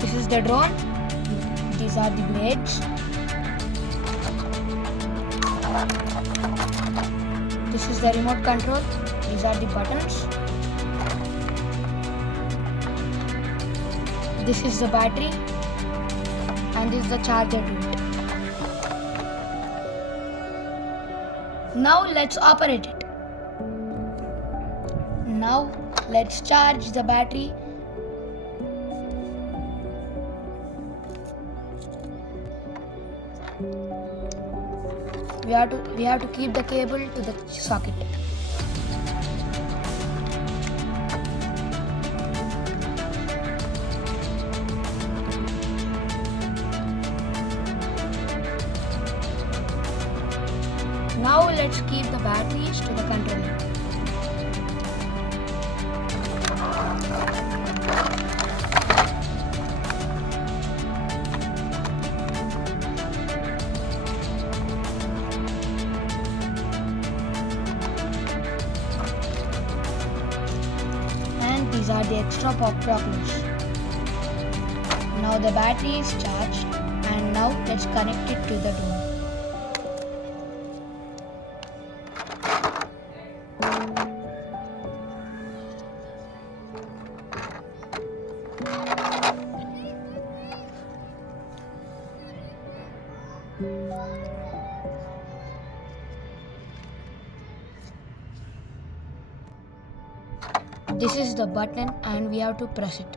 This is the drone. These are the blades. This is the remote control. These are the buttons. This is the battery. And this is the charger to it. Now let's operate it. Now let's charge the battery. We have to keep the cable to the socket. Now let's keep the batteries to the controller. And these are the extra pop propellers. Now the battery is charged, and now let's connect it to the drone. This is the button and we have to press it.